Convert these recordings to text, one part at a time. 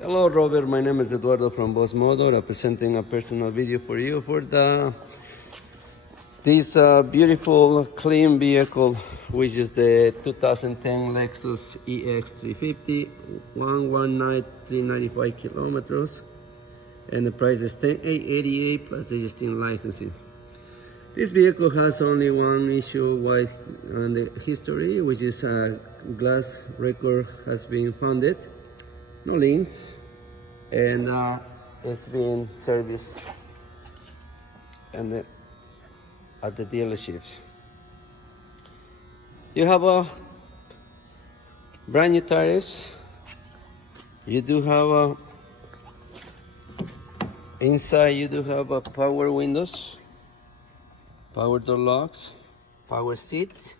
Hello Robert, my name is Eduardo from Boss Motor. I'm presenting a personal video for you for this beautiful clean vehicle, which is the 2010 Lexus ES 350, 119,395 kilometers, and the price is $10,888 plus existing licensing. This vehicle has only one issue on the history, which is a glass record has been founded. No liens, and it's been serviced at the dealerships. You have a brand new tires. You do have inside. You do have a power windows, power door locks, power seats.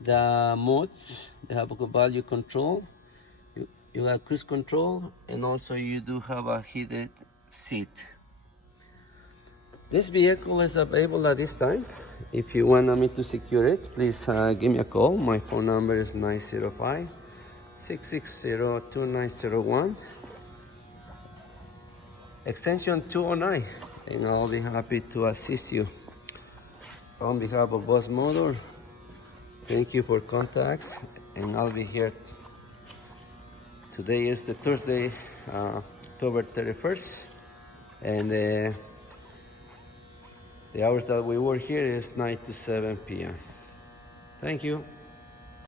The modes, they have a value control. You have cruise control, and also you do have a heated seat. This vehicle is available at this time. If you want me to secure it, please give me a call. My phone number is 905-660-2901, extension 209, and I'll be happy to assist you. On behalf of Boss Motor, thank you for contacts, and I'll be here. Today is the Thursday, October 31st, and the hours that we work here is 9 to 7 p.m. Thank you.